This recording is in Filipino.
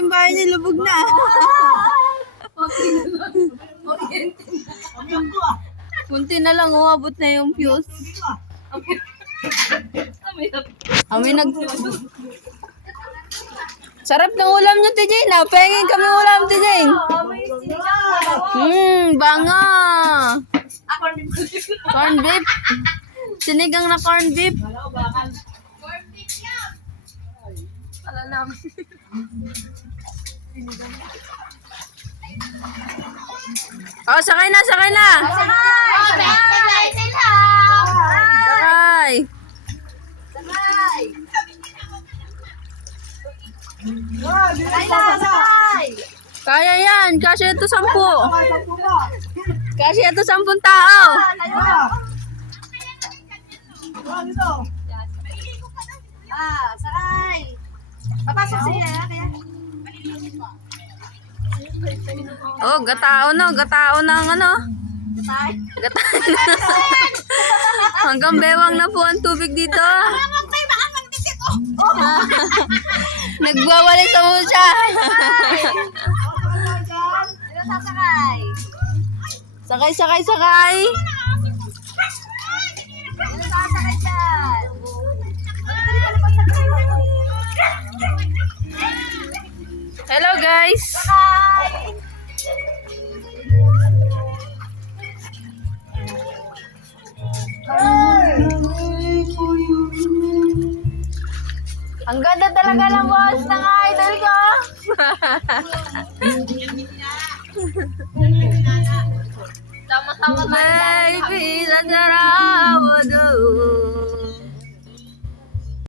yung bahay niya, lubog na. Kunti na lang, uabot na yung fuse. Amoy nag... Sarap ng ulam niyo, Tijane. Pengin kami ulam, Tijane. Banga. Corn beef. Sinigang na corn beef. Wala namin. Oh, sakay na, sakay na. Sakay. Kaya yan, kasi ito 10. Kasi ito 10 tao. Sakay. Papasok siya, kaya. Oh, gatao no, gatao ng ano. Gatao. Hanggang bewang na po ang tubig dito. Nagwawali sa musya. Sasakay. Sakay, sakay, sakay. Sasakay dyan. Hello guys. Ang ganda talaga ng boss ng idol ko. Sama-sama tayo. Baby, sa sarap.